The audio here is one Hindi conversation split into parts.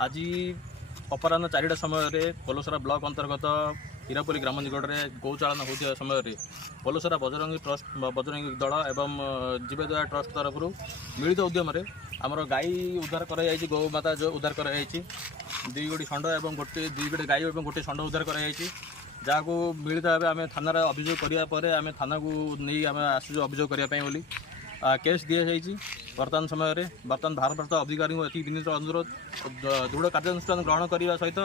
आज अपराह 4टा समय पलसरा ब्लॉक अंतर्गत हीरापल्ली ग्राम निकट में गौचालन होता समय पलसरा बजरंगी दल एवं जीवदया ट्रस्ट तरफ मिलित उद्यम आमर गाई उद्धार कर गौमाता जो उद्धार कर दुई गोटी षंड और दुई गोटी गाई और गोटे षंड उद्धार कर जहाँ को मिलित भाव आम थाना अभियोग करापर आम थाना को नहीं आम आसु अभियोग करने बोली केस दी जाइए। वर्तमान समय बर्तमान भारप्राप्त अधिकारी को ये विनीत अनुरोध दृढ़ कार्यानुष्ठान ग्रहण करने सहित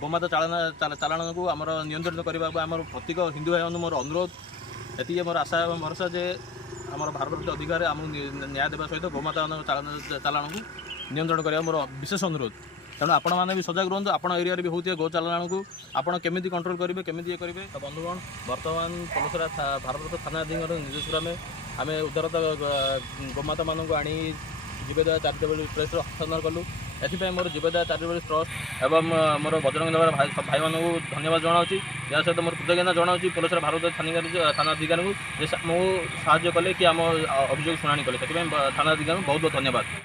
गोमाता चालाण को आमर नियंत्रित करने को आम प्रत्येक हिंदू भाई मोर अनुरोध ये मोर आशा और भरोसा जे आम भारप्राप्त अधिकारी आमको न्याय देवा सहित गोमाता चालाण को नियंत्रण करने मोर विशेष अनुरोध। तेणु आपण मैंने भी सजग रुहतु आपण एरिया भी होती है गौ चालाण को आपड़ केमी कंट्रोल करेंगे केमी ये करेंगे। बंधुगण बर्तमान पलसरा भारप्राप्त थाना निर्देश में आम उद्धारता गोमाता मानक आनी जीवदया चैरिटेबल ट्रस्ट हस्तांतर कलु। एथपाई मोर जीवदया चैरिटेबल ट्रस्ट एवं मोर बजरंग दल भाई मानक धन्यवाद जनावि। या सहित मोर कृतज्ञता जनावि पलसरा भारत थाना अधिकारी को साहाय्य कले कि आम अभियोग शुणी कले। से थाना अधिकारी बहुत बहुत धन्यवाद।